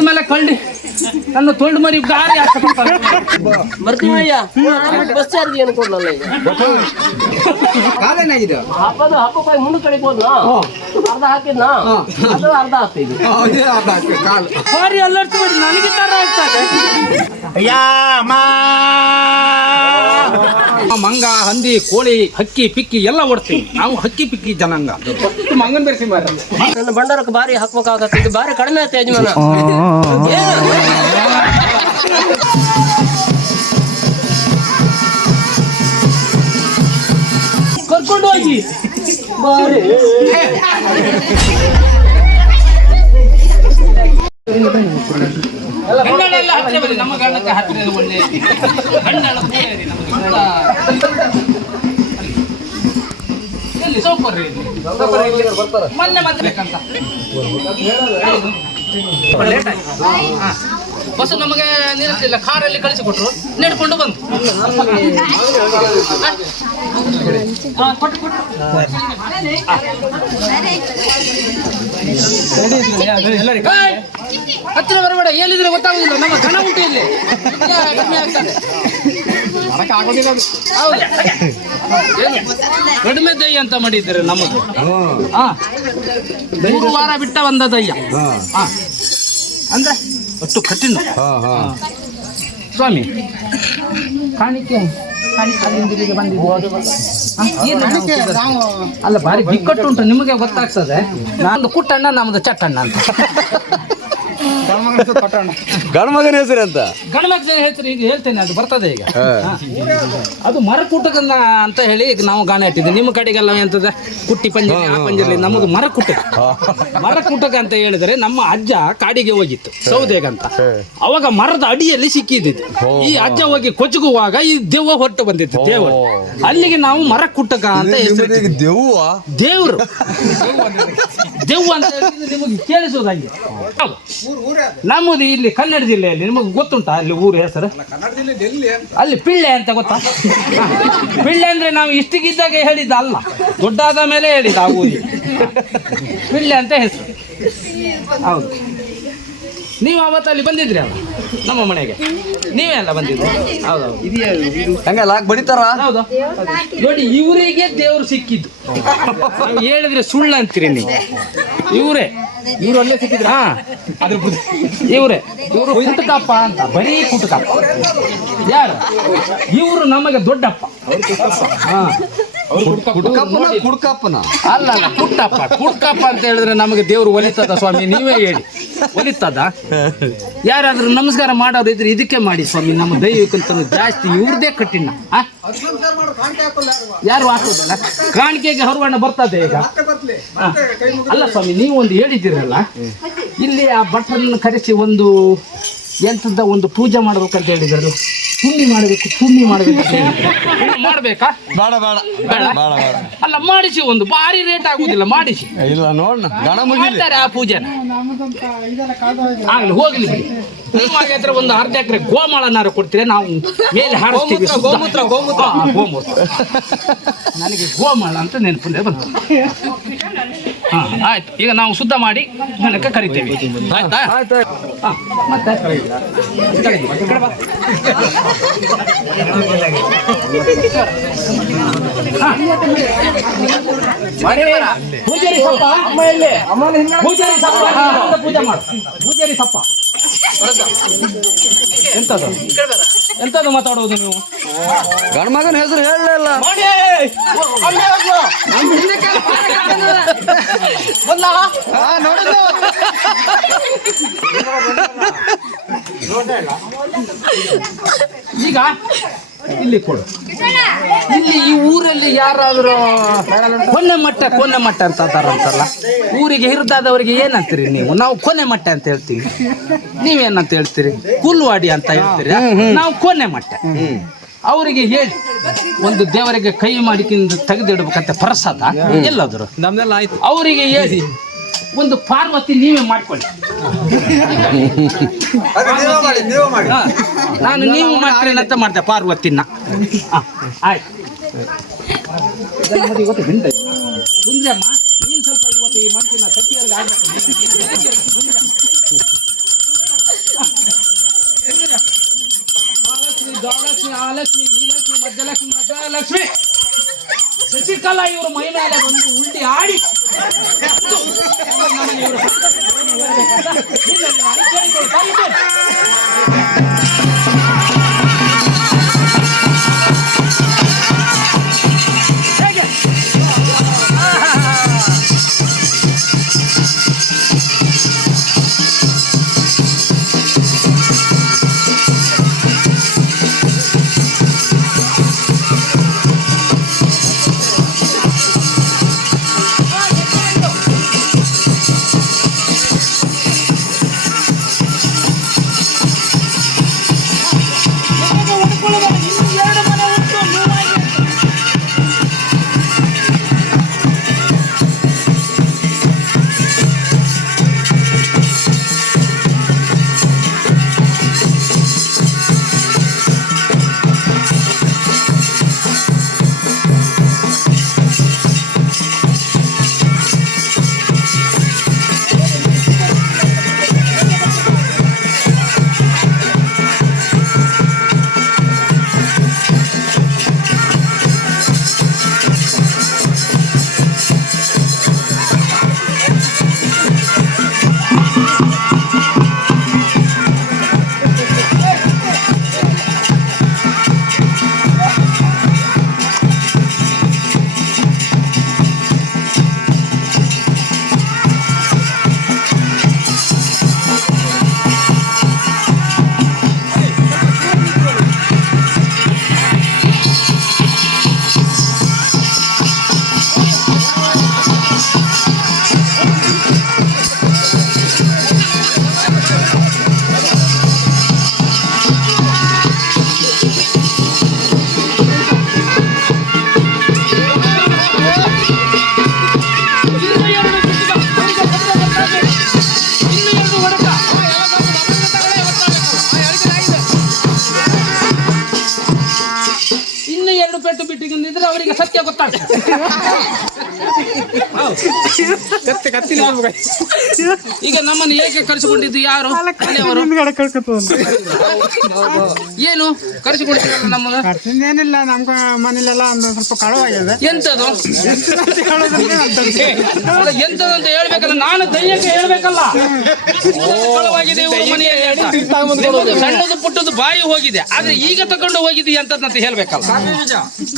ಮೇಲೆ ಕಳ್ಳಿ ನನ್ನ ತೊಳ್ಳು ಮರಿ ಗಾರಿ ಬರ್ತೀವಯ್ಯ ಬಸ್ ಚಾರ್ಜ್ ಏನು ಕೊಡ್ಲಲ್ಲ ಈಗ ಹಬ್ಬಕ್ಕಾಗಿ ಮುಂದೆ ಕಡಿಬೋದ್ನಾ ಅರ್ಧ ಹಾಕಿದ್ನಾ ಅದು ಅರ್ಧ ಹಾಕ್ತೀವಿ ಬಾರಿ ಅಲ್ಲರ್ಸ್ಬೇಡಿ ನನಗೆ ತರ ಆಗ್ತದೆ ಮಂಗ ಹಂದಿ ಕೋಳಿ ಹಕ್ಕಿ ಪಿಕ್ಕಿ ಎಲ್ಲ ಓಡ್ತೀವಿ ನಾವು ಹಕ್ಕಿ ಪಿಕ್ಕಿ ಜನಾಂಗ ಮಂಗನ್ ಬೆರೆಸಿ ನನ್ನ ಭಂಡಾರಕ್ಕೆ ಬಾರಿ ಹಾಕ್ಬೇಕಾಗತ್ತೆ ಇದು ಬಾರಿ ಕಡಿಮೆ ಆಯ್ತು ಯಜಮಾನ ಕರ್ಕೊಂಡು ಹೋಗಿ ಬಾರಿ ಗಂಡಳೆಲ್ಲ ಹತ್ತಿರ ಬನ್ನಿ ನಮ್ಮ ಗಂಡಕ್ಕೆ ಹತ್ತಿರ ಒಳ್ಳೆ ಎಲ್ಲಿ ಸೌಕರ್ಯ ಮೊನ್ನೆ ಬೇಕಂತ ಲೇಟ್ ಆಯ್ತು ಬಸ್ ನಮಗೆ ನಿಲ್ಲಿಸಲಿಲ್ಲ ಕಾರಲ್ಲಿ ಕಳಿಸಿಕೊಟ್ರು ನೆಡ್ಕೊಂಡು ಬಂತು ಹತ್ತಿರ ಬರಬೇಡ ಹೇಳಿದ್ರೆ ಗೊತ್ತಾಗುದಿಲ್ಲ ನಮ್ಮ ಘನ ಉಂಟು ಇಲ್ಲಿ ಕಡಿಮೆ ಆಗ್ತದೆ ಕಡಿಮೆ ದಯ್ಯ ಅಂತ ಮಾಡಿದ್ದಾರೆ ನಮ್ಮದು 3 ವಾರ ಬಿಟ್ಟ ಬಂದ ದಯ್ಯ ಅಂದ್ರೆ ಅಷ್ಟು ಕಠಿಣ ಸ್ವಾಮಿ ಕಾಣಿಕೆ ಅಲ್ಲ ಭಾರಿ ಬಿಕ್ಕಟ್ಟು ಉಂಟು ನಿಮಗೆ ಗೊತ್ತಾಗ್ತದೆ ನಂದು ಕುಟ್ಟಣ್ಣ ನಮ್ದು ಚಟ್ಟಣ್ಣ ಅಂತ ಗಣಮಗನ ಹೆಸರು ಅಂತ ಗಣಮಗನ ಹೆಸರು ಈಗ ಹೇಳ್ತೇನೆ ಅದು ಬರ್ತದೆ ಈಗ ಅದು ಮರಕೂಟಕನ್ನ ಅಂತ ಹೇಳಿ ನಾವು ಗಾಣ ಇಟ್ಟಿದ್ದೆ ನಿಮ್ಮ ಕಡೆಗೆಲ್ಲ ಎಂತದ ಕುಟ್ಟಿ ಪಂಜರಿ ಆ ಪಂಜರಿ ನಮ್ಮದು ಮರಕೂಟಕ ಅಂತ ಹೇಳಿದ್ರೆ ನಮ್ಮ ಅಜ್ಜ ಕಾಡಿಗೆ ಹೋಗಿತ್ತು ಸೌದೆಗಂತ ಅವಾಗ ಮರದ ಅಡಿಯಲ್ಲಿ ಸಿಕ್ಕಿದ್ದಿತ್ತು ಈ ಅಜ್ಜ ಹೋಗಿ ಕೊಚ್ಚಗುವಾಗ ಈ ದೆವ್ವ ಹೊಟ್ಟು ಬಂದಿತ್ತು ದೇವರು ಅಲ್ಲಿಗೆ ನಾವು ಮರಕೂಟಕ ಅಂತ ಹೆಸರು ದೇವರು ದೆವ್ವ ಅಂತ ನಿಮಗೆ ಕೇಳಿಸೋದಾಗಿ ನಮ್ಮದು ಇಲ್ಲಿ ಕನ್ನಡ ಜಿಲ್ಲೆಯಲ್ಲಿ ನಿಮಗೆ ಗೊತ್ತುಂಟಾ ಅಲ್ಲಿ ಊರು ಹೆಸರು ಅಲ್ಲಿ ಪಿಳ್ಳೆ ಅಂತ ಗೊತ್ತಾ ಪಿಳ್ಳೆ ಅಂದ್ರೆ ನಾವು ಇಷ್ಟಿಗಿದ್ದಾಗ ಹೇಳಿದ್ದ ಅಲ್ಲ ದೊಡ್ಡಾದ ಮೇಲೆ ಹೇಳಿದ ಆ ಊರಿಗೆ ಪಿಳ್ಳೆ ಅಂತ ಹೆಸರು ಹೌದು ನೀವು ಅವತ್ತಲ್ಲಿ ಬಂದಿದ್ರಿ ಅಲ್ಲ ನಮ್ಮ ಮನೆಗೆ ನೀವೇ ಅಲ್ಲ ಬಂದಿದ್ರಿ ಹೌದೌದು ಹಂಗಲ್ಲ ಬಡಿತಾರ ಹೌದು ನೋಡಿ ಇವರಿಗೆ ದೇವ್ರು ಸಿಕ್ಕಿದ್ದು ಹೇಳಿದ್ರೆ ಸುಳ್ಳು ಅಂತೀರಿ ನೀವು ಇವ್ರು ಅಲ್ಲೇ ಸಿಕ್ಕಿದ್ರ ಇವ್ರು ಕುಟುಕಪ್ಪ ಅಂತ ಬರೀ ಕುಟುಕಪ್ಪ ಯಾರು ಇವರು ನಮಗೆ ದೊಡ್ಡಪ್ಪ ಕುಡ್ಕಪ್ಪನ ಅಲ್ಲ ಕುಟ್ಕಪ್ಪ ಅಂತ ಹೇಳಿದ್ರೆ ನಮಗೆ ದೇವ್ರು ಒಲಿತದ ಸ್ವಾಮಿ ನೀವೇ ಹೇಳಿ ಒಲಿತದ ಯಾರಾದ್ರೂ ನಮಸ್ಕಾರ ಮಾಡೋರು ಇದ್ರೆ ಇದಕ್ಕೆ ಮಾಡಿ ಸ್ವಾಮಿ ನಮ್ಮ ದೈವಿಕಂತ ಜಾಸ್ತಿ ಇವ್ರದೇ ಕಠಿಣ ಯಾರು ಹಾಕೋದಿಲ್ಲ ಕಾಣಿಕೆಗೆ ಹರವಣ್ಣ ಬರ್ತದೆ ಈಗ ಅಲ್ಲ ಸ್ವಾಮಿ ನೀವು ಒಂದು ಹೇಳಿದ್ದೀರಲ್ಲ ಇಲ್ಲಿ ಆ ಭಟ್ರನ್ನು ಕರೆಸಿ ಒಂದು ಎಂತದ ಒಂದು ಪೂಜೆ ಮಾಡ್ಬೇಕಂತ ಹೇಳಿದ್ರು ಪುಣ್ಯ ಮಾಡಬೇಕು ಮಾಡ್ಬೇಕಾ ಅಲ್ಲ ಮಾಡಿಸಿ ಒಂದು ಭಾರಿ ರೇಟ್ ಆಗುದಿಲ್ಲ ಮಾಡಿಸಿ ಇಲ್ಲ ನೋಡ ಮಾಡ್ತಾರೆ ಆ ಪೂಜೆನ ಆಗ್ಲಿ ಹೋಗ್ಲಿ ಹತ್ರ ಒಂದು ಅರ್ಧ ಎಕರೆ ಗೋಮಾಳನಾರು ಕೊಡ್ತೀರಾ ನಾವು ಮೇಲೆ ಹಾರಿಸ್ತೀವಿ ಗೋಮೂತ್ರ ನನಗೆ ಗೋಮಾಳ ಅಂತ ನೆನಪುಂದೆ ಬಂತು ಆಯ್ತು ಈಗ ನಾವು ಶುದ್ಧ ಮಾಡಿ ನನಗೆ ಕರಿತೇವೆ ಆಯ್ತಾ ಮತ್ತೆ ಪೂಜಾರಿ ಸಪ್ಪ ಪೂಜೆ ಮಾಡು ಪೂಜಾರಿ ಸಪ್ಪ ಎಂತದು ಮಾತಾಡೋದು ನೀವು ಗಣಮಗನ ಹೆಸರು ಹೇಳಲಿಲ್ಲ ಈಗ ಇಲ್ಲಿ ಕೊಡು ಇಲ್ಲಿ ಈ ಊರಲ್ಲಿ ಯಾರಾದ್ರೂ ಕೊನೆ ಮಟ್ಟ ಅಂತ ಅಂತಾರಲ್ಲ ಊರಿಗೆ ಹಿರಿದಾದವರಿಗೆ ಏನಂತೀರಿ ನೀವು ನಾವು ಕೊನೆ ಮಟ್ಟ ಅಂತ ಹೇಳ್ತೀವಿ ನೀವೇನಂತ ಹೇಳ್ತೀರಿ ಕುಲ್ವಾಡಿ ಅಂತ ಹೇಳ್ತೀರಿ ನಾವು ಕೊನೆ ಮಟ್ಟ ಅವರಿಗೆ ಹೇಳಿ ಒಂದು ದೇವರಿಗೆ ಕೈ ಮಾಡಿಕೊಂಡು ತೆಗೆದಿಡ್ಬೇಕಂತ ಪ್ರಸಾದ ಎಲ್ಲಾದ್ರು ನಮ್ದೆಲ್ಲ ಆಯ್ತು ಅವರಿಗೆ ಹೇಳಿ ಒಂದು ಪಾರ್ವತಿ ನೀವೇ ಮಾಡ್ಕೊಳ್ಳಿ ನಾನು ನೀವು ಮಾಡ್ತೀನಿ ಅಂತ ಮಾಡ್ತೆ ಪಾರ್ವತಿನ ಆಯ್ತು ಕುಂಜಮ್ಮ ನೀನು ಸ್ವಲ್ಪ ಇವತ್ತು ಈ ಮನುಷ್ಯನ ಸತ್ಯರಿಗೆ ಮಹಾಲಕ್ಷ್ಮಿ ಶ್ರೀಲಕ್ಷ್ಮಿ ಮಧ್ಯಲಕ್ಷ್ಮಿ ಮಧ್ಯಲಕ್ಷ್ಮಿ ಶಶಿಕಲಾ ಇವರು ಮೈ ಮೇಲೆ ಬಂದು ಉಲ್ಟಿ ಆಡಿ ನಮ್ಮನ್ನು ಇವರು ಹೇಳ್ಬೇಕಂತ ನಿನ್ನಲ್ಲಿ ನಾನು ಕೇಳಿಕೊಳ್ತಾ ಇದ್ದೇನೆ. ಅವರಿಗೆ ಸತ್ಯ ಗೊತ್ತಾಗ್ತದೆ. ಈಗ ನಮ್ಮನ್ನು ಏಕೆ ಕರೆಸಿಕೊಂಡಿದ್ದು ಯಾರು? ಏನು ಕರೆಸಿಕೊಂಡಿದ್ದೀರಲ್ಲ ನಮ್ಮನ್ನು? ಏನಿಲ್ಲ, ನಮ್ಗ ಮನೇಲೆಲ್ಲ ಒಂದು ಸ್ವಲ್ಪ ಕಳವಾಗಿದೆ. ಎಂತದು ಎಂತದಂತ ಹೇಳ್ಬೇಕಲ್ಲ, ನಾನು ದಯ್ಯಕ್ಕೆ ಹೇಳ್ಬೇಕಲ್ಲ. ಕಳವಾಗಿದೆ ಇವ್ರ ಮನೆಯಲ್ಲಿ ಅಂತ. ಸಣ್ಣದು ಪುಟ್ಟದು ಬಾಯಿ ಹೋಗಿದೆ, ಆದ್ರೆ ಈಗ ತಗೊಂಡು ಹೋಗಿದ್ದು ಎಂತದಂತ ಹೇಳ್ಬೇಕಲ್ಲ.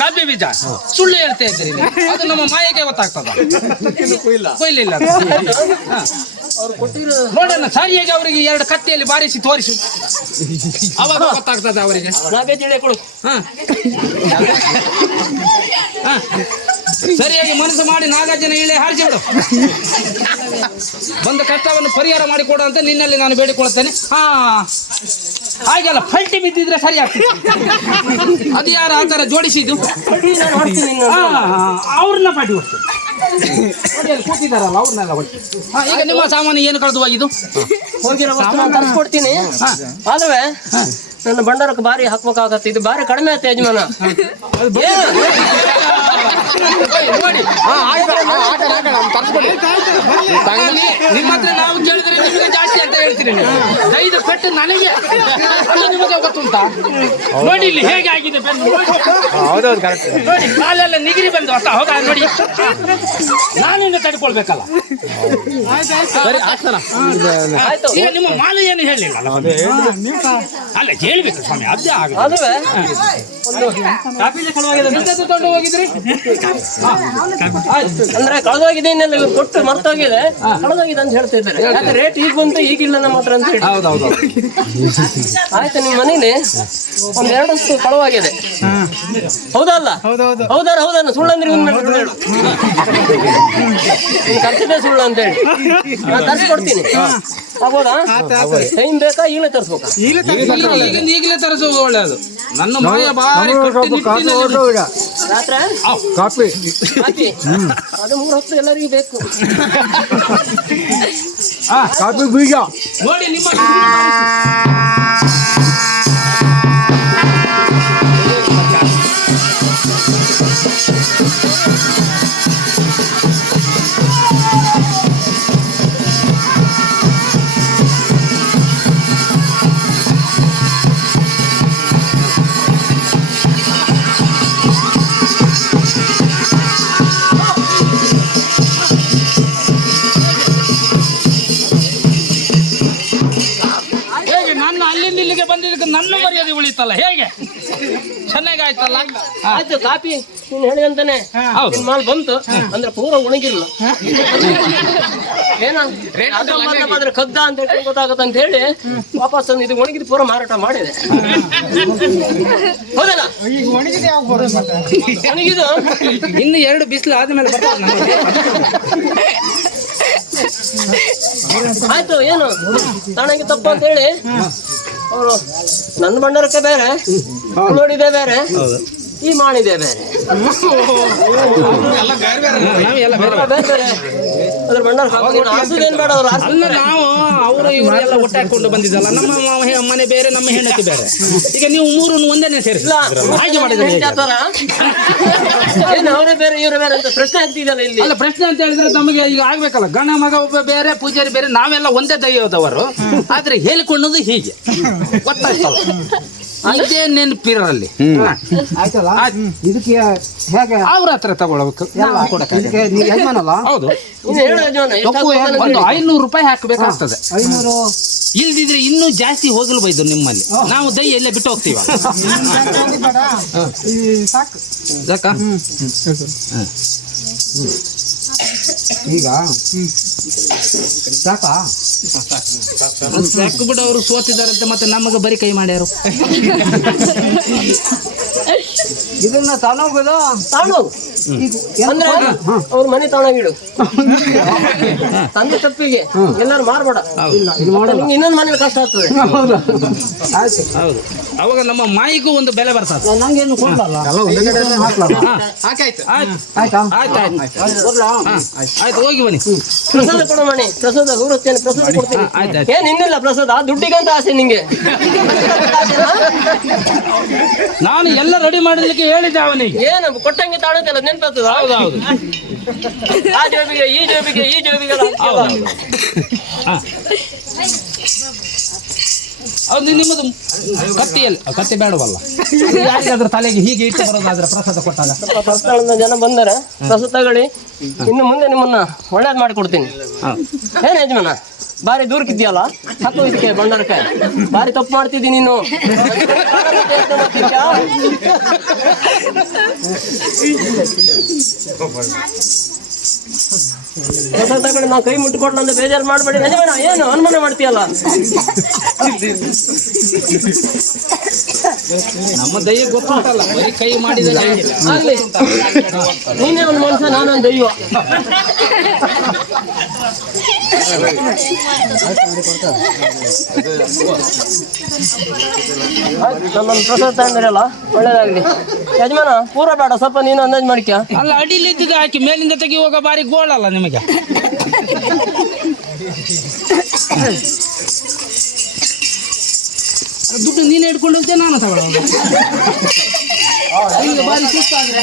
ಕಾಫಿ ಬೀಜ ಸುಳ್ಳು ಹೇಳ್ತಾ ಇದ್ದೀರಿ ನೀವು. ಅದು ನಮ್ಮ ಮಾಯಕ್ಕೆ ಗೊತ್ತಾಗ್ತದ. ಕೊಯ್ಲಿಲ್ಲ ನೋಡೋಣ ಸರಿಯಾಗಿ ಅವರಿಗೆ 2 ಕತ್ತಿಯಲ್ಲಿ ಬಾರಿಸಿ ತೋರಿಸು, ಅವಾಗ ಗೊತ್ತಾಗ್ತದೆ ಅವರಿಗೆ. ಸರಿಯಾಗಿ ಮನಸ್ಸು ಮಾಡಿ ನಾಗಾರ್ಜುನ ಇಳೆ ಹಾರಿಸಿ ಬಿಡು. ಬಂದ ಕಷ್ಟವನ್ನು ಪರಿಹಾರ ಮಾಡಿಕೊಡು ಅಂತ ನಿನ್ನಲ್ಲಿ ನಾನು ಬೇಡಿಕೊಳ್ಳುತ್ತೇನೆ. ಹಾಗೆಲ್ಲ ಫಲ್ಟಿ ಬಿದ್ದಿದ್ರೆ ಸರಿ ಆಗ್ತದೆ. ಅದು ಯಾರು ಆ ಥರ ಜೋಡಿಸಿದ್ದು? ಅವ್ರನ್ನ ಪಾಟಿ ಹೊಡ್ತು ಕೂತಿದಾರಲ್ಲ ಅವ್ರನ್ನೆಲ್ಲ ಹೊಡ್ತು. ಈಗ ನಿಮ್ಮ ಸಾಮಾನು ಏನು ಕಳೆದು ಹೋಗಿದ್ದು? ಹೋಗಿರೋ ತರಿಸ್ಕೊಡ್ತೀನಿ. ಆದ್ರೆ ನನ್ನ ಭಂಡಾರಕ್ಕೆ ಬಾರಿ ಹಾಕ್ಬೇಕಾಗತ್ತೆ. ಇದು ಬಾರಿ ಕಡಿಮೆ ಆಯ್ತು ಯಜಮಾನ. ನಿಮ್ಮ ಹತ್ರ ನಾವು ಕೇಳಿದ್ರೆ ನಿಮಗೆ ಜಾಸ್ತಿ ಅಂತ ಹೇಳ್ತೀರಿ ನೀವು. 5 ಪೆಟ್ಟು ನನಗೆ, ನಿಮಗೆ ಗೊತ್ತುಂಟಾ? ನೋಡಿ ಇಲ್ಲಿ ಹೇಗೆ ಆಗಿದೆ ಬೆನ್ನು ನೋಡಿ, ಕಾಲೆಲ್ಲ ನಿಗಿರಿ ಬಂದು ಅಷ್ಟ ಹೋಗ ನೋಡಿ. ನಾನಿಂದ ತಡ್ಕೊಳ್ಬೇಕಲ್ಲ. ಈಗ ನಿಮ್ಮ ಮಾಲು ಏನು ಹೇಳಿಲ್ಲ ಅಲ್ಲ, ಹೇಳ್ಬೇಕು ಸ್ವಾಮಿ. ಅದೇ ಆಗುತ್ತೆ. ತಗೊಂಡು ಹೋಗಿದ್ರಿ ಅಂದ್ರೆ ಕಳೆದೋಗಿದೆ, ಇನ್ನೆಲ್ಲ ಇವ್ರು ಕೊಟ್ಟು ಮರ್ತೋಗಿದೆ, ಕಳೆದೋಗಿದೆ ಅಂತ ಹೇಳ್ತಾ ಇದ್ದಾರೆ. ಯಾಕೆ ರೇಟ್ ಈಗ ಬಂತು, ಈಗಿಲ್ಲ ನಮ್ಮ ಹತ್ರ ಅಂತ ಹೇಳಿ. ಹೌದೌದು. ಆಯ್ತು, ನಿಮ್ಮ ಮನೇಲಿ 1-2 ಕಳವಾಗಿದೆ. ಹೌದಲ್ಲ? ಹೌದಾರ ಸುಳ್ಳಂದ್ರೆ ಹೇಳು, ಖರ್ಚಿದೆ ಸುಳ್ಳು ಅಂತ ಹೇಳಿ. ನಾನು ತರಿಸ್ಕೊಡ್ತೀನಿ. ಆಗ್ಬೋದಾ? ಟೈಮ್ ಬೇಕಾ? ಈಗಲೇ ತರಿಸ್ಬೇಕಾ? ಈಗಲೇ ತರಿಸೋದು ಒಳ್ಳೆಯದು. ನನ್ನ ಮಾಯ ಬಾರಿ ರಾತ್ರಿ ಕಾಫಿ ಅದು 3 ಹೊತ್ತು ಎಲ್ಲರಿಗೂ ಬೇಕು. ಕಾಫಿ ಬೀಜ ನೋಡಿ ನಿಮ್ಮ ಆಯ್ತಲ್ಲ, ಹೇಗೆ ಚೆನ್ನಾಗಾಯ್ತಲ್ಲ? ಆಯ್ತು, ಕಾಪಿ ನೀನ್ ಹೇಳಿದಂತಾನೆ ಹೌದು. ನಿನ್ ಮಾಲ್ ಬಂತು ಅಂದ್ರೆ ಪೂರ ಒಣಗಿರ್ಲ ಏನ ಮಾತ್ರ ಕದ್ದ ಅಂತ ಹೇಳಿ ಗೊತ್ತಾಗತ್ತ ಅಂತ ಹೇಳಿ ವಾಪಸ್ ತಂದು ಇದು ಒಣಗಿದ್ ಪೂರ ಮಾರಾಟ ಮಾಡಿದೆ. ಹೌದಲ್ಲ? ಈಗ ಒಣಗಿದೆ ಯಾವಾಗ ಬರೋದು ಮತ್ತೆ? ಒಣಗಿದು ಇನ್ನು 2 ಬಿಸಿಲು ಆದ್ಮೇಲೆ ಬರ್ತದೆ ನಮಗೆ. ಆಯ್ತು, ಏನು ತಾನಾಗಿ ತಪ್ಪು ಅಂತ ಹೇಳಿ ಅವರು ನನ್ನ ಭಂಡಾರಕ್ಕೆ ಬೇರೆ ನೋಡಿದೆ ಬೇರೆ ಈ ಮಾಡಿದೆ ಬೇರೆ ನಾವೆಲ್ಲ ಬೇರೆ ಬೇರೆ ಬೇರೆ ಅದ್ರ ಭಂಡಾರಕ್ಕೆ ಆರ್ಸೋದೇನ್ ಬೇಡ ಅವ್ರು ಅಲ್ಲ, ನಾವು ಅವರು ಇವರೆಲ್ಲ ಒಟ್ಟಾಕೊಂಡು ಬಂದಿದ್ದಲ್ಲ. ನಮ್ಮ ಮನೆ ಬೇರೆ, ನಮ್ಮ ಹೆಂಡತಿ ಬೇರೆ. ಈಗ ನೀವು 3 ಒಂದೇನೆ ಸೇರಿಸಿ ಹಾಗೆ ಮಾಡಿದ್ರೆ ಹೇಗೆ? ಏನು ಅವರೇ ಬೇರೆ ಇವರೇ ಬೇರೆ ಅಂತ ಪ್ರಶ್ನೆ ಆಗ್ತಿದಲ್ಲ ಇಲ್ಲಿ. ಅಲ್ಲ, ಪ್ರಶ್ನೆ ಅಂತ ಹೇಳಿದ್ರೆ ತಮಗೆ ಈಗ ಆಗ್ಬೇಕಲ್ಲ. ಗಣ ಮಗ ಒಬ್ಬ ಬೇರೆ, ಪೂಜಾರಿ ಬೇರೆ, ನಾವೆಲ್ಲ ಒಂದೇ ದೈವದವರು. ಆದ್ರೆ ಹೇಳಿಕೊಂಡದ್ದು ಹೀಗೆ ಗೊತ್ತಾಯ್ತಲ್ಲ, ಇದೇ ನೆನಪಿರಲ್ಲಿ ಆಯ್ತಲ್ಲ, ಇದಕ್ಕೆ ಹೇಗೆ ಅವ್ರ ಹತ್ರ ತಗೊಳ್ಬೇಕು. ಇದಕ್ಕೆ ನೀವು ಯಜಮಾನಲ್ಲ? ಹೌದು, ಇನ್ನು ಹೇಳು ಯಜಮಾನ, ಎಷ್ಟು ಹಾಕ್ಬೇಕು ಒಂದು 500 ರೂಪಾಯಿ ಹಾಕಬೇಕಾಗ್ತದೆ. 500 ಇಲ್ದಿದ್ರೆ ಇನ್ನೂ ಜಾಸ್ತಿ ಹೋಗಲು ಬೈದು ನಿಮ್ಮಲ್ಲಿ. ನಾವು ದೈ ಎಲ್ಲೇ ಬಿಟ್ಟು ಹೋಗ್ತೀವ. ಸಾಕು. ಯಾಕ? ಈಗ ಸಾಕಾ? ಸಾಕು ಬಿಡು, ಅವರು ಸೋತಿದಾರಂತೆ ಮತ್ತೆ ನಮಗೆ ಬರೀ ಕೈ ಮಾಡ್ಯಾರು. ಇದನ್ನ ತಗೊಂಡೋಗೋದು ತಾಣು ಅಂದ್ರೆ ಅವ್ರ ಮನೆ ತಾಣಗಿಡು ತಂದೆ ತಪ್ಪಿಗೆ ಎಲ್ಲರೂ ಮಾರ್ಬೇಡ. ನಿಮ್ಗೆ ಇನ್ನೊಂದು ಮನೆ ಕಷ್ಟ ಆಗ್ತದೆ. ಆಯ್ತು. ಹೌದು, ಅವಾಗ ನಮ್ಮ ಮಾಯಿಗೂ ಒಂದು ಬೆಲೆ ಬರ್ತದೆ. ನಂಗೇನು ಕೊಡಲ್ಲ. ಆಯ್ತು ಆಯ್ತಾ? ಆಯ್ತು, ಹೋಗಿ ಬನ್ನಿ. ಪ್ರಸಾದ ಕೊಡು ಮಣಿ, ಪ್ರಸಾದ ಊರತ್ತೇನೆ, ಪ್ರಸಾದ ಕೊಡ್ತೀನಿ. ಆಯ್ತು. ಏನ್ ಇನ್ನಿಲ್ಲ ಪ್ರಸಾದ, ದುಡ್ಡಿಗಂತ ಆಸೆ ನಿಂಗೆ. ನಾನು ಎಲ್ಲ ರೆಡಿ ಮಾಡಲಿಕ್ಕೆ ಹೇಳಿದ್ದೆ ಅವನಿಗೆ. ಏನು ಕೊಟ್ಟಂಗೆ ತಾಣತ್ತಲ್ಲ ನೆನ್ಪಾಗ್ತದ? ಹೌದೌದು. ಆ ಜೋಬಿಗೆ ಈ ಜೋಬಿಗೆ ಈ ಜೋಬಿಗೆ ಹೌದು, ನಿಮ್ಮದು ಕತ್ತಿಯಲ್ಲಿ ಕತ್ತಿ ಬೇಡವಲ್ಲ. ಯಾರಿಗಾದ್ರೂ ತಲೆಗೆ ಹೀಗೆ ಇಟ್ಟು ಬರೋದಾದ್ರೆ ಪ್ರಸಾದ ಕೊಟ್ಟಾಗ ಪ್ರಸ್ಥಳದಿಂದ ಜನ ಬಂದರೆ ಪ್ರಸಾದ ತಗೊಳ್ಳಿ. ಇನ್ನು ಮುಂದೆ ನಿಮ್ಮನ್ನ ಒಳ್ಳೇದ್ ಮಾಡಿ ಕೊಡ್ತೀನಿ. ಏನ್ ಯಜಮಾನ, ಬಾರಿ ದೂರಕ್ಕಿದ್ಯಲ್ಲ, ಹತ್ತು ಇದಕ್ಕೆ ಭಂಡಾರಕ್ಕೆ ಬಾರಿ ತಪ್ಪು ಮಾಡ್ತಿದ್ದಿ ನೀನು. ಪ್ರಸಾದ ತಗೊಂಡು ನಾವು ಕೈ ಮುಟ್ಟಿಕೊಡ್ಲ ಅಂತ ಬೇಜಾರು ಮಾಡ್ಬೇಡಿ ಯಜಮಾನ. ಏನು ಅನುಮಾನ ಮಾಡ್ತೀಯಲ್ಲ? ನಮ್ಮ ದೈವ ಗೊತ್ತುಂಟಲ್ಲ, ಬರೀ ಕೈ ಮಾಡಿದರೆ ಆಗ್ಲಿ, ನೀನೇ ಒಂದು ಮನುಷ್ಯ, ನಾನೊಂದು ದೈವ. ನಮ್ಮನ್ನು ಪ್ರಸಾದ ತಗೊಂಡಿರಲ್ಲ, ಒಳ್ಳೇದಾಗ್ಲಿ. ಯಜಮಾನ ಪೂರ ಬೇಡ, ಸ್ವಲ್ಪ ನೀನು ಅಂದಾಜು ಮಾಡ್ಕ್ಯ. ಅಲ್ಲ, ಅಡಿಲಿ ಇದ್ದಿದ್ದು ಹಾಕಿ ಮೇಲಿಂದ ತೆಗಿಯುವಾಗ ಬಾರಿ ಗೋಳಲ್ಲ ನಿಮಗೆ. ದುಡ್ಡು ನೀನು ಹಿಡ್ಕೊಂಡು ಹೋಗ್ತೇನೆ, ನಾನು ತಗೊಳ್ಳೋದು. ನಿಮಗೆ ಬಾರಿ ಸುಸ್ತಾದ್ರೆ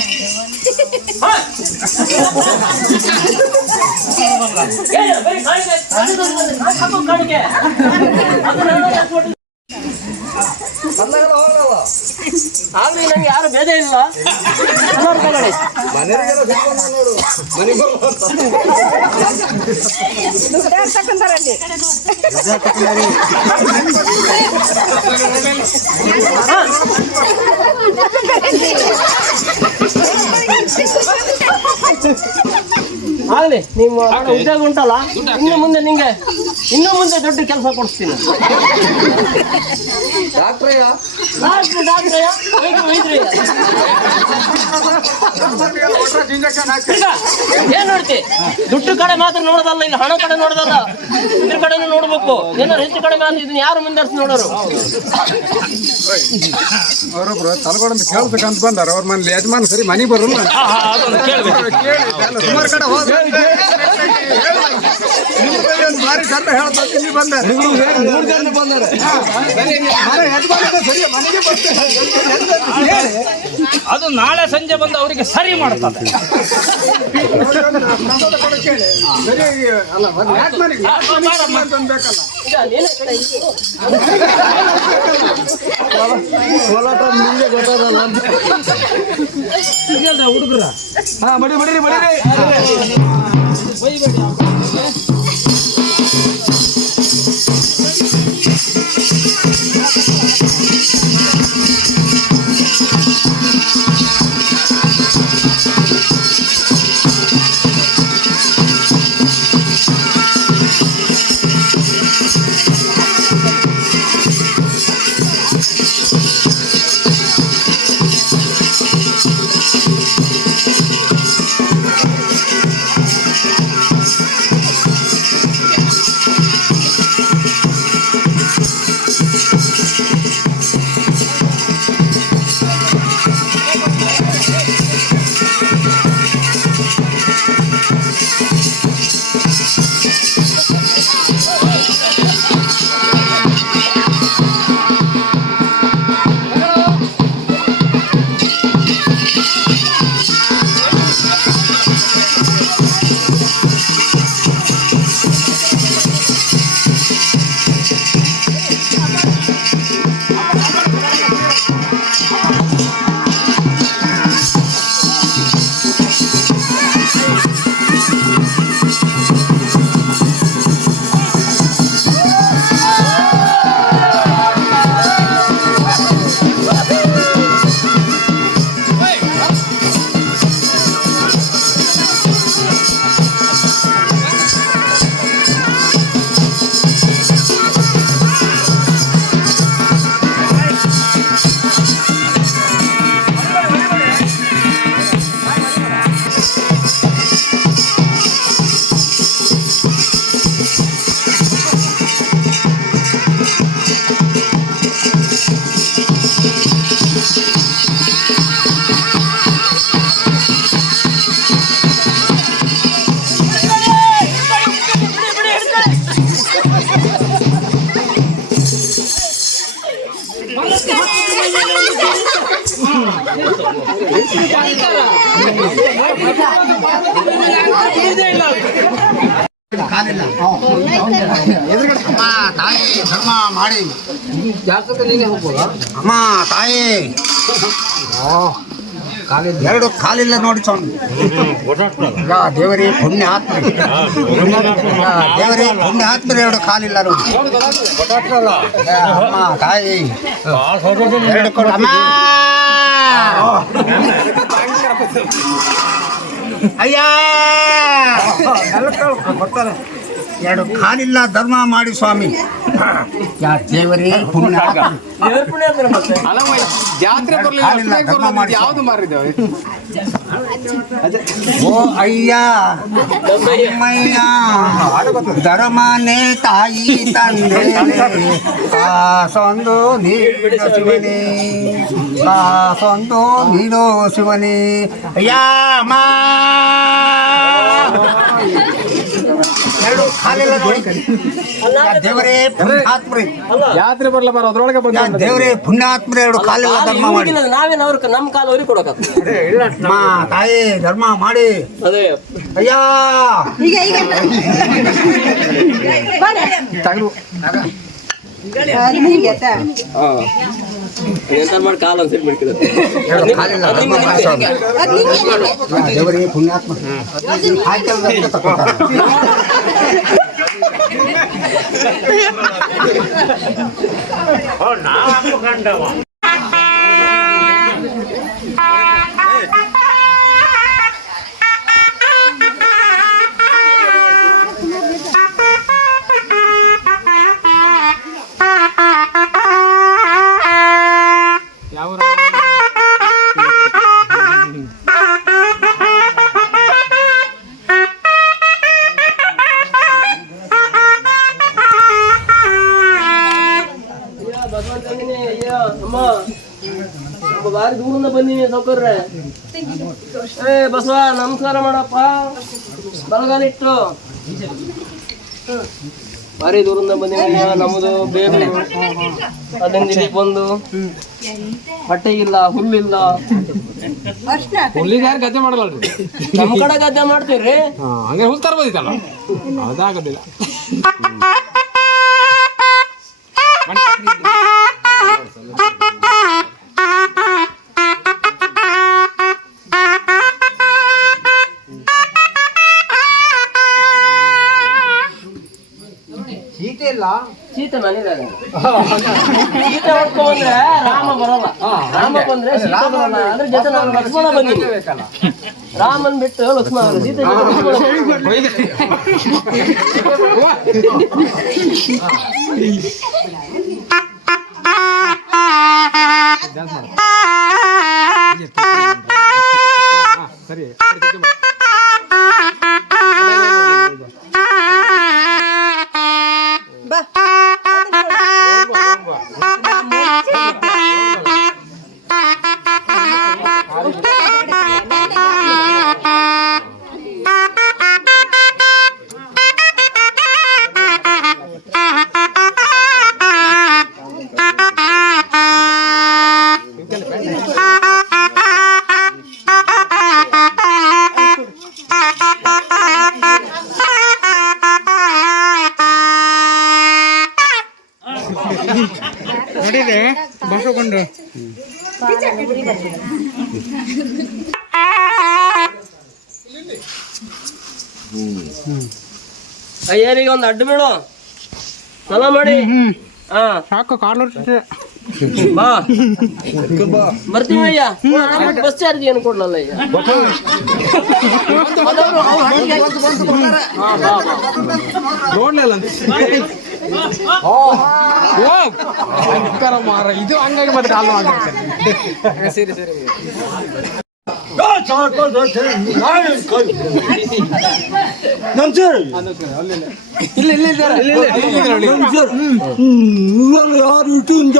ಆಗ್ಲಿ, ನಂಗೆ ಯಾರು ಭೇದ ಇಲ್ಲ. ತಗೊಳ್ಳಿ. ಆಗ್ಲಿ, ನಿಮ್ಮ ಉದ್ಯೋಗ ಉಂಟಲ್ಲ, ಇನ್ನು ಮುಂದೆ ನಿಂಗೆ ಇನ್ನೂ ಮುಂದೆ ದೊಡ್ಡ ಕೆಲಸ ಕೊಡಿಸ್ತೀನಿ. ಡಾಕ್ಟ್ರಯ್ಯ ಏನ್ ನೋಡ್ತಿ? ದುಡ್ಡು ಕಡೆ ಮಾತ್ರ ನೋಡೋದಲ್ಲ, ಇಲ್ಲಿ ಹಣ ಕಡೆ ನೋಡೋದಲ್ಲ, ಇದ್ರ ಕಡೆನೂ ನೋಡ್ಬೇಕು. ಏನಾರು ಹೆಚ್ಚು ಕಡಿಮೆ ಆದ್ರೆ ಇದನ್ನ ಯಾರು ಮುಂದರ್ಸಿ ನೋಡೋರು? ಅವರೊಬ್ರು ತಲಗೊಂಡು ಕೇಳ್ಬೇಕಂತ ಬಂದಾರ. ಅವ್ರ ಮನೇಲಿ ಯಜಮಾನ ಸರಿ ಮನೆಗೆ ಬರೋಲ್ಲ. ಸುಮಾರು ಕಡೆ ಹೋದ್ರೆ ಭಾರಿ ಚಂದ ಹೇಳ್ತಾರೆ. ಇಲ್ಲಿ ಬಂದಾರೆ 3 ಜನ ಬಂದಾರೆ. ಸರಿ ಮನೆಗೆ ಬರ್ತಾರೆ. ಅದು ನಾಳೆ ಸಂಜೆ ಬಂದು ಅವರಿಗೆ ಸರಿ ಮಾಡ್ತದೆ. ಪ್ರಸಾದ ಕೊಡೋಕೆ ಹೇಳಿ. ಸರಿ ಅಲ್ಲ, ಯಾಕೆ ಮನೆಗೆ ಬೇಕಲ್ಲ. ಹುಡುಗರ ಬಡಿರಿ ಬೈಬೇಡಿ. ಅಮ್ಮ ತಾಯಿ ಧರ್ಮ ಮಾಡಿ ಜಾತಕ ನೀನೇ ಹೋಗ್ಬೋದಾ? ಅಮ್ಮ ತಾಯಿ ಎರಡು ಕಾಲಿಲ್ಲ ನೋಡಿ ಸ್ವಾಮಿ. ದೇವರೇ ಪುಣ್ಯ ಆತ್ಮ, ದೇವರೇ ಪುಣ್ಯ ಆತ್ಮರೇ ಎರಡು ಕಾಲಿಲ್ಲ ನೋಡಿ. ಅಮ್ಮ ತಾಯಿ ಎರಡು ಕೊಡು ಅಮ್ಮ. ಅಯ್ಯ ಎರಡು ಕಾಲಿಲ್ಲ ಧರ್ಮ ಮಾಡಿ ಸ್ವಾಮಿ. ದೇವರೇ ಪುಣ್ಯ ದೇವ್ರ ಪುಣ್ಯ ಅಂತಾರೆ ಮತ್ತೆ. ಜಾತ್ರೆ ಕಾಲಿಲ್ಲ ಧರ್ಮ ಮಾಡಿ ಯಾವ್ದು ಮಾರಿದ್ದೇವೆ? ಓ ಅಯ್ಯ ಅಮ್ಮಯ್ಯ ಧರ್ಮನೇ ತಾಯಿ ತಂದೆ ಕಾಸೊಂದು ನೀಡೋ ಶಿವನೇ, ಕಾಸೊಂದು ನೀಡೋ ಶಿವನೇ. ಅಯ್ಯ ಅಮ್ಮ ಎರಡು ಕಾಲಿಲ್ಲ ನೋಡಿ. ದೇವರೇ ಪುಣ್ಯಾತ್ಮರೇ, ಜಾತ್ರೆ ಬರ್ಲ ಬರ ಅದ್ರೊಳಗೆ ಬಂದ ದೇವರೇ ಪುಣ್ಯಾತ್ಮರೇ ಎರಡು ಕಾಲಿಲ್ಲ ಧರ್ಮ ಮಾಡಿ. ನಾವೇನು ಅವ್ರ ನಮ್ಮ ಕಾಲ ಅವ್ರಿಗೆ ಕೊಡಕ ಅಮ್ಮ ತಾಯಿ ಧರ್ಮ ಮಾಡಿ. ಅದೇ ಅಯ್ಯ ಎಂತ ಮಾಡಿ ಕಾಲ ಅನ್ಸಿಟ್ ಬಿಡ್ತಿದ ಎರಡು ಕಾಲಿಲ್ಲ ಧರ್ಮ ಮಾಡಿ ಸ್ವಾಮಿ. ದೇವರೇ ಪುಣ್ಯಾತ್ಮ ಆಯ್ತು ತಗೋತಾರೆ. ಬಾರಿ ದೂರಿಂದ ಬನ್ನಿ ಸೌಕರ್ಯ. ಏ ಬಸವ ನಮಸ್ಕಾರ ಮಾಡಪ್ಪ, ಬಲಗಾಲಿಟ್ಟು. ಬಾರಿ ದೂರಿಂದ ಬಂದಿನಿ, ನಮ್ಮದು ಬೇರೆ ಅದರಿಂದ ಇಲ್ಲಿ ಬಂದು ಬಟ್ಟೆ ಇಲ್ಲ, ಹುಲ್ಲಿಲ್ಲ. ಹುಲ್ಲಿಗೆ ಯಾರು ಗದ್ದೆ ಮಾಡಲ್ರಿ? ನಮ್ಮ ಕಡೆ ಗದ್ದೆ ಮಾಡ್ತೀವ್ರಿ. ಹಂಗೆ ಹುಲ್ ತರ್ಬೋದಿತ್ತಲ್ಲ, ಅದಾಗೋದಿಲ್ಲ. ಸೀತೆ ಇಲ್ಲ, ಸೀತೆ ಮನೇಲಿ ಸೀತೆ ಹೊಡ್ಕೊಂಡ್ರೆ ರಾಮ ಬರಲ್ಲ. ರಾಮ ಬಂದ್ರೆ ಸೀತೆ ಬರಲ್ಲ. ಅದ್ರ ಜೊತೆ ನಾನು ಲಕ್ಷ್ಮಣ ಬಂದಿನಿ. ರಾಮನ್ ಬಿಟ್ಟು ಲಕ್ಷ್ಮಣ ಸೀತೆ ಸರಿ ನೋಡಿದೆ ಬಸಕೊಂಡು ಅಯ್ಯರಿಗೆ ಒಂದು ಅಡ್ಡ ಬೀಳು, ಸ್ನಾನ ಮಾಡಿ. ಹಾ ಸಾಕು ಕಾಲು ಬಾ ಬರ್ತೀವಿ ಅಯ್ಯ. ಬಸ್ ಚಾರ್ಜ್ ಏನು ಕೊಡ್ಲಲ್ಲ ಅಯ್ಯ. ನೋಡ್ಲಿಲ್ಲ ಮಾರ ಇದು ಹಂಗಾಗಿ ಮತ್ತೆ ಕಾಲು ಮಾಡ್ತಾರೆ. ಸರಿ ಸರಿ ಇಲ್ಲ ಇಲ್ಲ ಯಾರು ಇಟ್ಟು ಅಂತ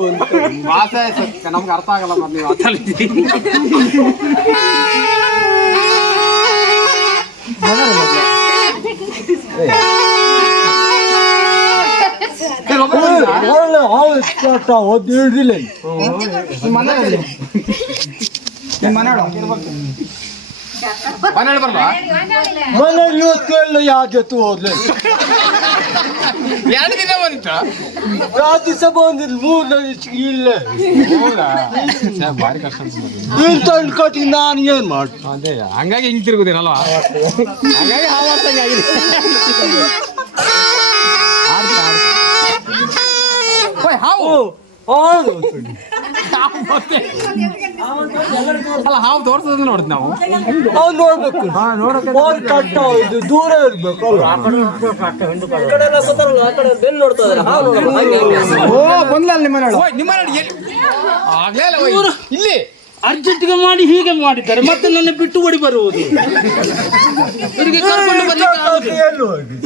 ಬಂತು ಭಾಷೆ ನಮ್ಗೆ ಅರ್ಥ ಆಗಲ್ಲ ಮತ್ತೆ ನೀವು ಮಾತಾಡ್ತೀವಿ. ಹಾವು ಕಟ್ಟ ಒಂದು ಹಿಡಿದಿಲ್ಲ ನಿಮ್ಮ ಮನೆ ಮನೇಲಿ ಬರ್ಬಾ ಮನೇಲಿ ಇವತ್ತು ಯಾವ ಜೊತೆ ಹೋದ್ಲೆ 2 ದಿನ ಬಂದಿತ್ತ ರಾಜ್ಯಸಭೆ ಬಂದಿದ್ದು 3 ಇಲ್ಲ ಭಾರಿ ಕಷ್ಟ ಇಂತ ಕಟ್ಟಿಗೆ ನಾನು ಏನ್ ಮಾಡಿ ಅದೇ ಹಂಗಾಗಿ ಹಿಂಗ್ ತಿರುಗುದೇನಲ್ವಾ ಹಂಗಾಗಿ ಹಾವಾಡ್ತಂಗೆ ಆಗಿದೆ ಹಾವು ಹೌದು ಅಲ್ಲ ಹಾವು ತೋರ್ಸೋದ್ ನೋಡಿದ್ ನಾವು ಅವ್ನು ನೋಡ್ಬೇಕು ಅವ್ರು ಕಟ್ಟ ಇದು ದೂರ ಇರ್ಬೇಕು ಈ ಕಡೆ ಎಲ್ಲ ಗೊತ್ತಾರಲ್ಲ, ಆ ಕಡೆ ಬೆನ್ನು ನೋಡ್ತಾ ಇದಾರೆ, ಹಾವು ನೋಡಲ್ಲ, ಹಾಗೆ ಹಾಗೆ. ಓ ಬಂದ್ಲಲ್ಲ ನಿಮ್ಮ ನಿಮ್ಮ ಆಗ್ಲೇ ಅಲ್ಲ ಓಯ್. ಇಲ್ಲಿ ಅರ್ಜೆಂಟ್ಗೆ ಮಾಡಿ ಹೀಗೆ ಮಾಡಿದ್ದಾರೆ, ಮತ್ತೆ ನನ್ನ ಬಿಟ್ಟು ಓಡಿ ಬರುವುದು. ಇವರಿಗೆ ಕರ್ಕೊಂಡು ಬರ್ಲಿಕ್ಕೆ ಆಗುದಿಲ್ಲ. ಎಲ್ಲಿ ಹೋಗಿ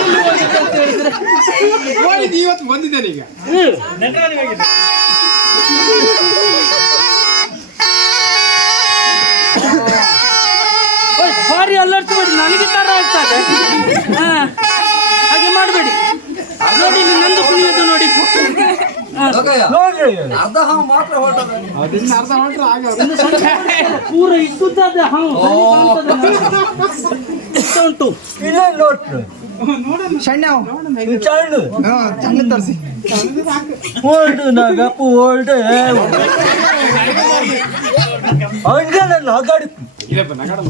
ಎಲ್ಲಿ ಹೋಗಿದ್ದು ಅಂತ ಹೇಳಿದ್ರೆ ನೋಡಿದ್ದು ಇವತ್ತು ಬಂದಿದ್ದೇನೆ ಈಗ ಭಾರಿ ಅಲರ್ಟ್ಬೇಡಿ, ನನಗೆ ತರ ಆಗ್ತದೆ. ಹಾಗೆ ಮಾಡಬೇಡಿ. ನೋಡಿ ನಂದು ಕುಣಿಯೋದು ನೋಡಿ. ಅರ್ಧ ಹಾವು ಮಾತ್ರ ಹೊರಟದ ಅದನ್ನ ಅರ್ಧ ಹೊಂಟ್ರೆ ಆಗ ಪೂರ ಇದ್ದುತ್ತದೆ ಹಾವು ಉಂಟು. ಇಲ್ಲೇ ನೋಡ್ರಿ ಸಣ್ಣ ಚಂಡು ಸಣ್ಣ ತರಿಸಿ ಓಲ್ಡು ನಾಗಪ್ಪು ಓಲ್ಡು ಹಂಗೆಲ್ಲ ನಗಾಡಿ ಇದಪ್ಪ ನಗಾಡಲ್ಲ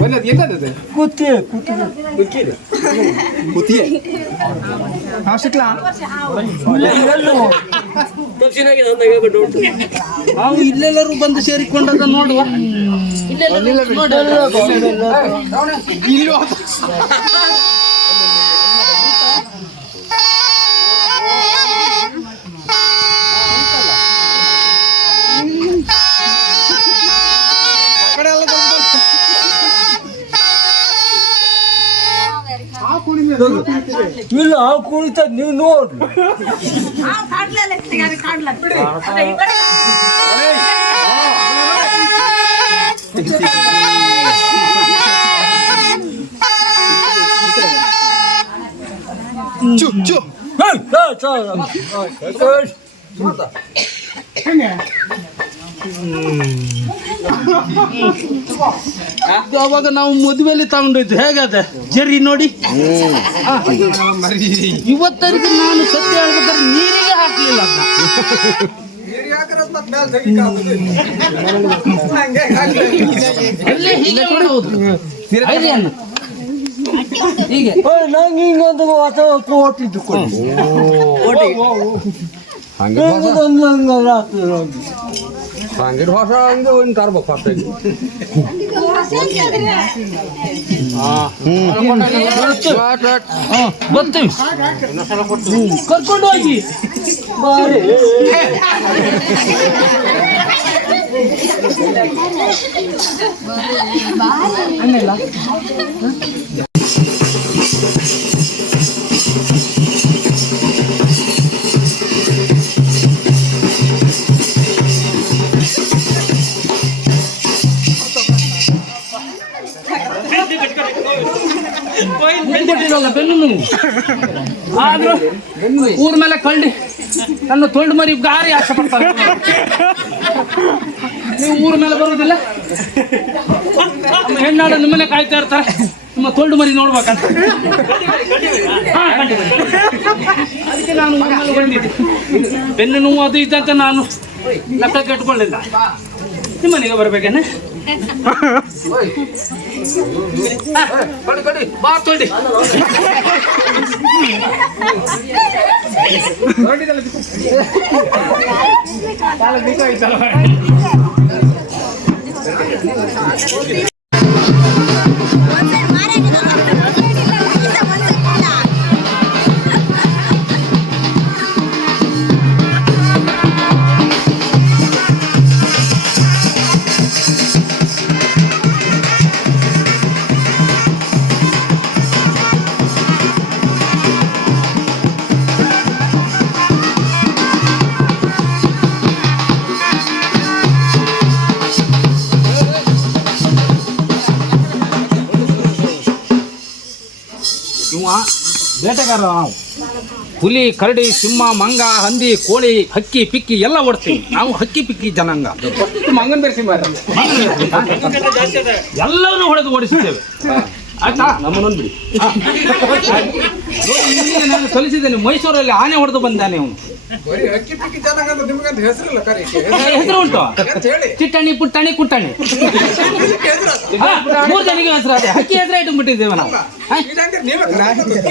ಬನ್ನಿ ಅದು ಎಂತದ್ದು ಕೂತಿ ಕುತಿಯೇ ಹಾಂ ಸಿಕ್ಲಾ ತಪ್ಸಿನಾಗಿದೆ ಅಂತ ಹೇಳ್ಬಿಟ್ಟು ಉಂಟು. ನಾವು ಇಲ್ಲೆಲ್ಲರೂ ಬಂದು ಸೇರಿಕೊಂಡಾಗ ನೋಡುವ. ಇಲ್ಲೆಲ್ಲರೂ ನೋಡಿ. ಇಲ್ಲಿ ಇಲ್ಲ ಹಾವು ಕುಣಿತ ನೀವು ನೋಡ್ರಿ ಚು ಚು ಅದು ಅವಾಗ ನಾವು ಮದುವೆಯಲ್ಲಿ ತಗೊಂಡಿದ್ದು ಹೇಗದೆ ಜರಿ ನೋಡಿ. ಇವತ್ತರಿಗೆ ನಾನು ಸತ್ಯ ಹೇಳ್ಬೇಕಾದ್ರೆ ನೀರಿಗೆ ಹಾಕ್ಲಿಲ್ಲ ಅದನ್ನ. ಅಲ್ಲೇ ಹೀಗೆ ಮಾಡುವುದು ಐಡಿಯನ್ನು. ಹೀಗೆ ನಂಗೆ ಹಿಂಗೊಂದು ಹೊಸ ಕೋಟಿದ್ದು ಕೊಡಿ ಹಂಗೆ ಹೊಸ ಹಂಗೆ ಒಂದು ತರ್ಬೇಕು ಹೊಸ ಬರ್ತೀವಿ, ಕರ್ಕೊಂಡು ಹೋಗಿ. ಬೆನ್ನು ನೋವು ಆದ್ರೂ ಊರ ಮೇಲೆ ಕಳ್ಳಿ ನನ್ನ ತೊಂಡು ಮರಿ ಗಾರಿ ಆಸೆ ಪಡ್ತಾರೆ. ನೀವು ಊರ ಮೇಲೆ ಬರುವುದಿಲ್ಲ, ಹೆಣ್ಣಾಡು ನಿಮ್ಮನೆ ಕಾಯ್ತಾ ಇರ್ತಾರೆ, ನಿಮ್ಮ ತೊಂಡು ಮರಿ ನೋಡ್ಬೇಕಂತ. ಅದಕ್ಕೆ ನಾನು ಊರ ಮೇಲೆ ಬಂದಿದ್ದೆ. ಬೆನ್ನು ನೋವು ಅದು ಇದ್ದಂತ ನಾನು ಲೆಕ್ಕ ಕೆಟ್ಕೊಳ್ಳಿಲ್ಲ. ನಿಮ್ಮನೆಗೆ ಬರ್ಬೇಕೇನೆ ಬಾ ತೊಂಡಿ. ಬೇಟೆಗಾರ ನಾವು ಹುಲಿ, ಕರಡಿ, ಸಿಂಹ, ಮಂಗ, ಹಂದಿ, ಕೋಳಿ, ಹಕ್ಕಿ ಪಿಕ್ಕಿ ಎಲ್ಲ ಓಡಿಸ್ತೀವಿ ನಾವು. ಹಕ್ಕಿ ಪಿಕ್ಕಿ ಜನಾಂಗ, ಮಂಗನ್ ಬೇರೆ ಸಿಂಹ ಎಲ್ಲವನ್ನೂ ಹೊಡೆದು ಓಡಿಸುತ್ತೇವೆ. ಆಯ್ತಾ? ನಮ್ಮನ್ನೊಂದು ಬಿಡಿ. ನೋಡಿ, ನಿಮಗೆ ನಾನು ಕಲಿಸಿದ್ದೇನೆ. ಮೈಸೂರಲ್ಲಿ ಆನೆ ಹೊಡೆದು ಬಂದಾನೆ ಅವನು. ಬರೀ ಅಕ್ಕಿ ಪಿಕ್ಕಿ ಜನಾಂಗ ಅಂತ ನಿಮ್ಗಂತ ಹೆಸರಿಲ್ಲ ಕರೆ ಹೆಸರು ಉಂಟು, ಅಂತ ಹೇಳಿ ಚಿಟ್ಟಣಿ, ಪುಟ್ಟಣಿ, ಕುಟ್ಟಣಿ. ಇದಕ್ಕೆ ಹೆಸರು ಹಾ, 3 ಜನಿಗೆ ಹೆಸರು ಅದೇ. ಹಕ್ಕಿ ಹೆಸರು ಇಟ್ಬಿಟ್ಟಿದ್ದೇವೆ ನಾವು. ಇದಂಗೆ ನೀವೇ ಕರೆ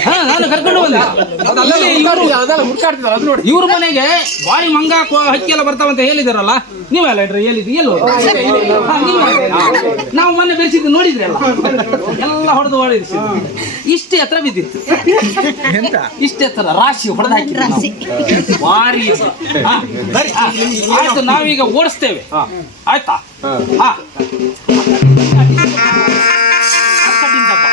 ಹಾ, ನಾನು ಕರ್ಕೊಂಡು ಬಂದೆ. ಅದೆಲ್ಲ ಹುಡ್ಕಾಡ್ತಿದ್ದಾರೆ ಅದು ನೋಡಿ. ಇವ್ರ ಮನೆಗೆ ಬಾರಿ ಮಂಗ, ಹಕ್ಕಿ ಎಲ್ಲ ಬರ್ತಾವಂತ ಹೇಳಿದಾರಲ್ಲ, ನೀವೆಲ್ಲ ಇಡ್ರಿ. ಹೇಳಿದ್ರಿ ಎಲ್ಲೋ? ನಾವು ಮೊನ್ನೆ ಬೆರೆಸಿದ್ದು ನೋಡಿದ್ರಿ ಅಲ್ಲ, ಎಲ್ಲ ಹೊಡೆದು ಹೊಡೆದಿಸಿದ್ವಿ. ಇಷ್ಟೇ ಹತ್ರ ಬಿದ್ದಿತ್ತು, ಇಷ್ಟೇ ಹತ್ರ ರಾಶಿ ಹೊಡೆದು ಹಾಕಿದ್ವಿ ನಾವು. ಭಾರಿ ಇತ್ತು. ಹಾ, ಬರೀ, ಹಾ, ಆಯ್ತು, ನಾವೀಗ ಓಡಿಸ್ತೇವೆ. ಆಯ್ತಾ? ಹಾ, ಅಕ್ಕಡಿಂದಪ್ಪ.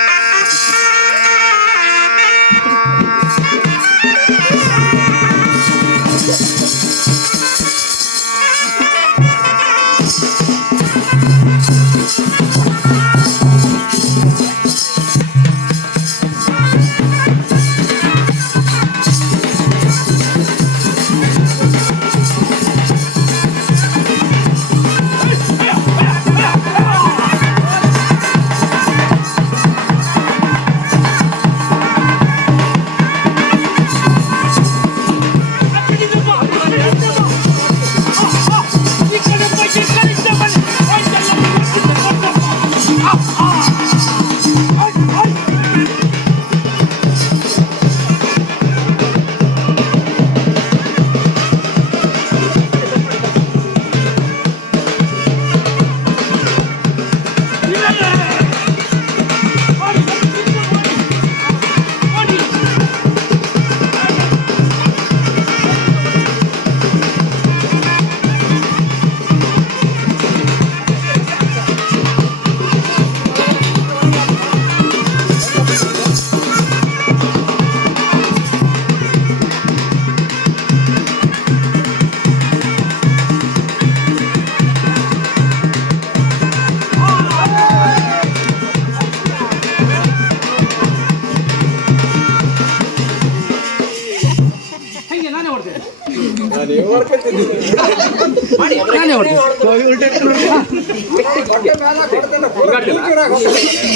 ನಾನೇ ಹೊಡೆದೆ.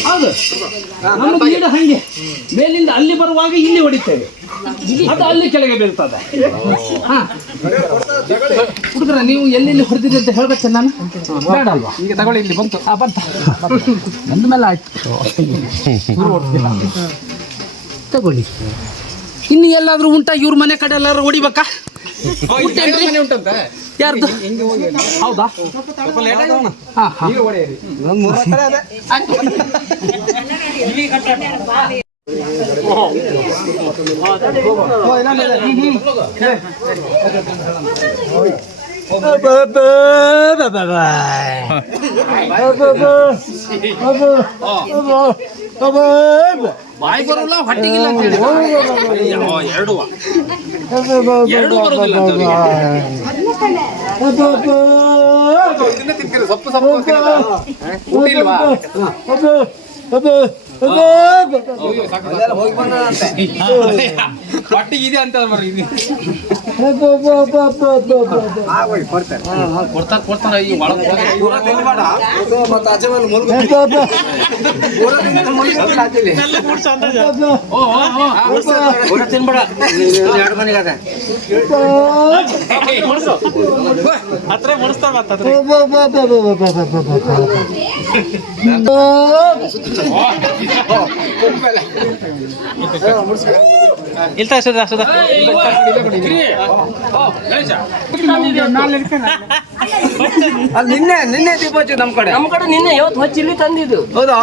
ಹೌದು, ನಮ್ಮ ಗೀಡ ಹಂಗೆ ಮೇಲಿಂದ ಅಲ್ಲಿ ಬರುವಾಗ ಇಲ್ಲಿ ಹೊಡಿತೇವೆ, ಅದು ಅಲ್ಲಿ ಕೆಳಗೆ ಬೀಳ್ತದೆ. ಹಾ, ಹುಡುಗರ ನೀವು ಎಲ್ಲೆಲ್ಲಿ ಹೊಡೆದಿರಿ ಅಂತ ಹೇಳ್ಬೇಕು ನಾನು? ಬೇಡ ಅಲ್ವಾ? ಈಗ ತಗೊಳ್ಳಿ, ಇಲ್ಲಿ ಬಂತು. ಬಂತ ಬಂದ ಮೇಲೆ ಆಯ್ತು, ತಗೊಳ್ಳಿ. ಇನ್ನು ಎಲ್ಲಾದ್ರೂ ಉಂಟಾ ಇವ್ರ ಮನೆ ಕಡೆ ಎಲ್ಲಾದ್ರೂ ಹೊಡಿಬೇಕಾ? ಮನೆ ಉಂಟಂತ ಯಾರ್ದು? ಹೌದಾ? ಹಾ, ಹಾ. ಬಾಯಿ ಬರೋಲ್ಲ, ಹೊಟ್ಟಿಗಿಲ್ಲ ಅಂತ ಹೇಳಿ. ಎರಡು ಬರೋದಿಲ್ಲ ಅಂತ ಇದನ್ನ ತಿನ್ಕರಿ, ಸೊಪ್ಪು ಸೊಪ್ಪು ಊಟ ಇಲ್ವಾ? ಹೊಟ್ಟಿಗೆ ಇದೆ ಅಂತ ಬರ್ರಿ. ಕೊಡ್ತಾರ ಈ ಒಳಗೆ ತಿನ್ಬೇಡ. ಹತ್ರ ಮುಡಿಸ್ತಾರ. ಇಲ್ತಾ ಸುಧಾ ಸುಧಾ ನಿನ್ನೆ ನಿನ್ನೆ ದೀಪಾವಳಿ ನಮ್ಮ ಕಡೆ ನಿನ್ನೆ ಇವತ್ತು ಹಚ್ಚಿ ಇಲ್ಲಿ ತಂದಿದ್ದು. ಹೌದಾ?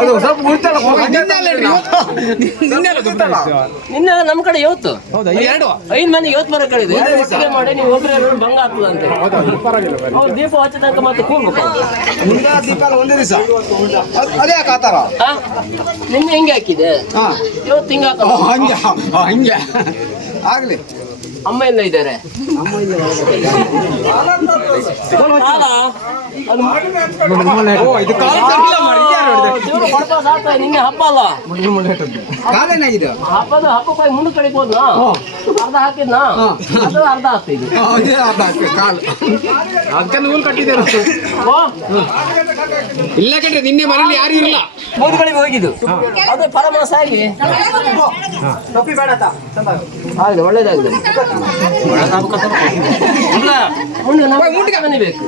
ಅದು ಸ್ವಲ್ಪ ಉಳಿತಲ್ಲ. ನಿನ್ನೆ ನಮ್ಮ ಕಡೆ ಇವತ್ತು ಹೌದಾ? 5 ಮಂದಿ ಇವತ್ತು ಬರೋ ಕಡೆ ಇದೆ. ಒಟ್ಟಿಗೆ ಮಾಡಿ ನೀವು ಒಬ್ಬರೇ ಎರಡು ಭಂಗ ಆಗ್ತದೆ ಅಂತ. ಅವ್ರು ದೀಪ ಹಚ್ಚ ತನಕ ಮತ್ತೆ ಕೂರ್ಬೇಕು. ದೀಪ ಒಂದೇ ದಿವಸ ಅದೇ ಹಾಕಾತಾರ. ನಿನ್ನೆ ಹಿಂಗೆ ಹಾಕಿದೆ, ಇವತ್ತು ಹಿಂಗೆ ಹಾಕ. ಹಂಗೆ ಹಂಗೆ ಆಗ್ಲಿ. ಅಮ್ಮ ಎಲ್ಲ ಇದ್ದಾರೆ. ಕಾಲ ಅದು ದೇವ್ರು ಪಡ್ಪಾಸ್ ಆಗ್ತದೆ. ನಿನ್ನೆ ಹಬ್ಬ ಅಲ್ಲ, ಹಬ್ಬಕ್ಕಾಗಿ ಮುಂದೆ ಕಡಿಬೋದ್ನಾ? ಅರ್ಧ ಹಾಕಿದ್ನಾ? ಅದು ಅರ್ಧ ಆಗ್ತಿದೆ. ಅದಕ್ಕೆ ನೂಲ್ ಕಟ್ಟಿದ್ದೇನೆ ಇಲ್ಲ ಕಣ್ರಿ, ನಿನ್ನೆ ಮನೇಲಿ ಯಾರು ಇರಲ್ಲ, ಮೂರುಗಳಿಗೆ ಹೋಗಿದ್ದು. ಅದು ಪರಮಾಸ ಆಗಿ ಹಾಗೆ ಒಳ್ಳೇದಾಗಿದೆ. ಮುಂದೆ ನಮಗೆ ಬೇಕು.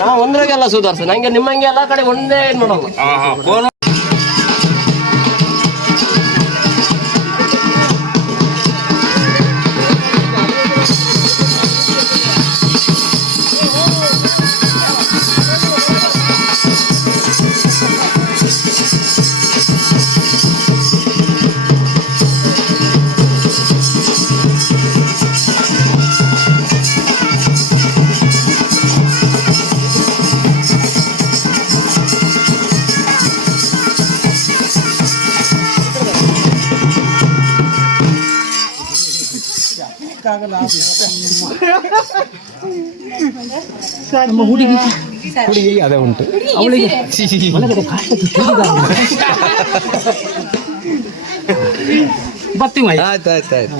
ನಾವು ಒಂದ್ರಾಗೆಲ್ಲ ಸುಧಾರಿಸ, ನಂಗೆ ನಿಮ್ಮಂಗೆ ಎಲ್ಲ ಕಡೆ ಒಂದೇ ನೋಡಲ್ಲ. ಹುಡುಗಿ ಅದೇ ಉಂಟು ಅವಳಿಗೆ ಬರ್ತೀವಿ. ಆಯ್ತು ಆಯ್ತು ಆಯ್ತು.